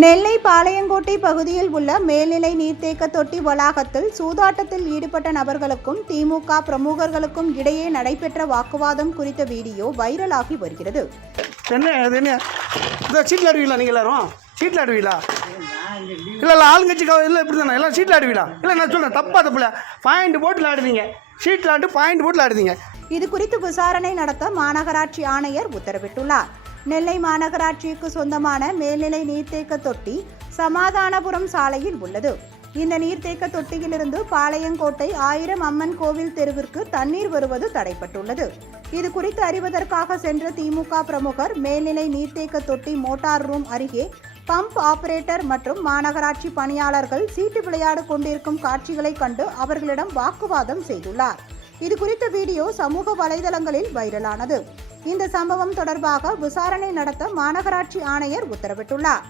நெல்லை பாளையங்கோட்டை பகுதியில் உள்ள மேல்நிலை நீர்த்தேக்க தொட்டி வளாகத்தில் சூதாட்டத்தில் ஈடுபட்ட நபர்களுக்கும் திமுக பிரமுகர்களுக்கும் இடையே நடைபெற்ற வாக்குவாதம் குறித்த வீடியோ வைரலாகி வருகிறது. சீட்டில் ஆடுவீங்களா? நீங்கள் எல்லாரும் சீட்டில் ஆடுவீங்களா? இல்லை ஆளுங்கட்சி இல்லை இப்படி தானே எல்லாம் சீட்டில் ஆடுவீங்களா? இல்லை நான் சொல்கிறேன் தப்பில்ல, பாயிண்ட் போட்டில் ஆடுவீங்க, சீட்டில் ஆட்டு பாயிண்ட் போட்டில் ஆடுவீங்க. இது குறித்து விசாரணை நடத்த மாநகராட்சி ஆணையர் உத்தரவிட்டுள்ளார். நெல்லை மாநகராட்சிக்கு சொந்தமான மேல்நிலை நீர்த்தேக்க தொட்டி சமாதானபுரம் சாலையில் உள்ளது. இந்த நீர்த்தேக்க தொட்டியிலிருந்து பாளையங்கோட்டை 1000 அம்மன் கோவில் தெருவிற்கு தண்ணீர் வருவது தடைப்பட்டுள்ளது. இது குறித்து அறிவதற்காக சென்ற திமுக பிரமுகர் மேல்நிலை நீர்த்தேக்க தொட்டி மோட்டார் ரூம் அருகே பம்ப் ஆபரேட்டர் மற்றும் மாநகராட்சி பணியாளர்கள் சீட்டு விளையாடு கொண்டிருக்கும் காட்சிகளை கண்டு அவர்களிடம் வாக்குவாதம் செய்துள்ளார். இது குறித்த வீடியோ சமூக வலைதளங்களில் வைரலானது. இந்த சம்பவம் தொடர்பாக விசாரணை நடத்த மாநகராட்சி ஆணையர் உத்தரவிட்டுள்ளார்.